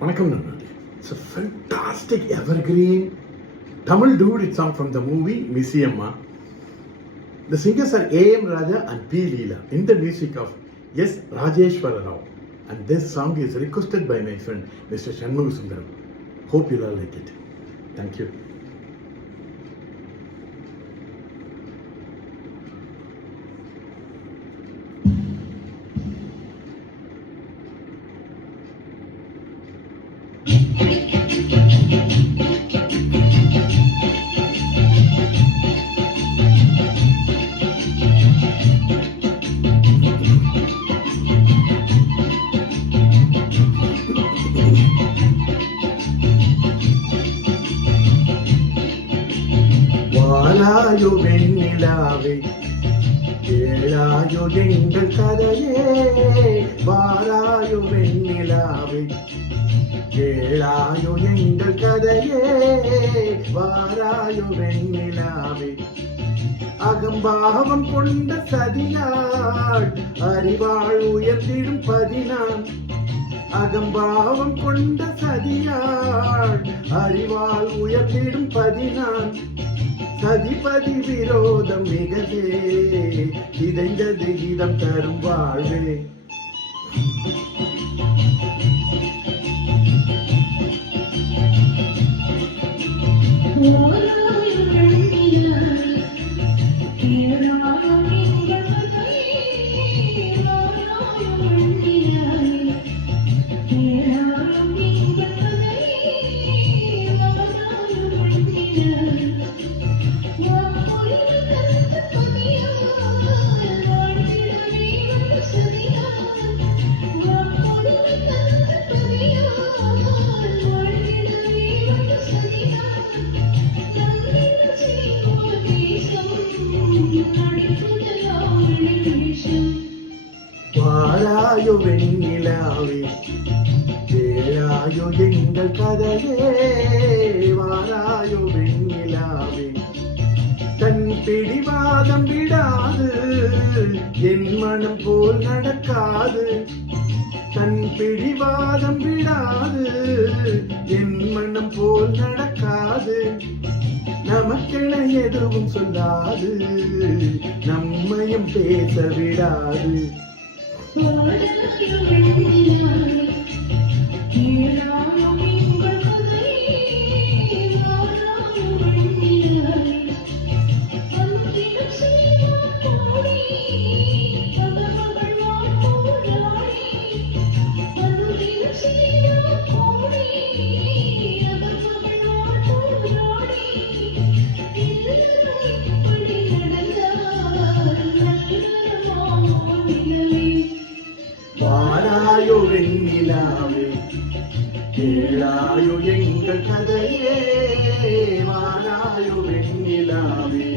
Vanakkam Nannadi. It's a fantastic evergreen Tamil dude song from the movie Missiyamma. The singers are A.M. Raja and P. Leela in the music of S. Rajeshwara Rao. And this song is requested by my friend Mr. Shanmugha Sundaram. Hope you all like it. Thank you. வாராயோ வெண்ணிலாவே கேளாயோ எங்கள் கதையே வாராயோ வெண்ணிலாவே கேளாயோ எங்கள் கதையே வாராயோ வெண்ணிலாவே அகம்பாவம் கொண்ட சதியாள் அறிவாள் உயர்த்திடும் பதினான் அகம்பாவம் கொண்ட சதியாள் அறிவாள் உயர்த்திடும் பதினான் சதிபதி விரோதம் மிகவே இதைந்தது இதம் தரும் வாழ்வே வாராயோ வெண்ணிலாவே கேளாயோ எங்கள் கதையே வாராயோ வெண்ணிலாவே தன் பிடிவாதம் விடாது என் மனம் போல் நடக்காது தன் பிடிவாதம் விடாது என் மனம் போல் நடக்காது நமக்கென எதுவும் சொல்லாது நம்மையும் பேச விடாது வாராயோ வெண்ணிலாவே கேளாயோ எங்கள் கதையே வாராயோ வெண்ணிலாவே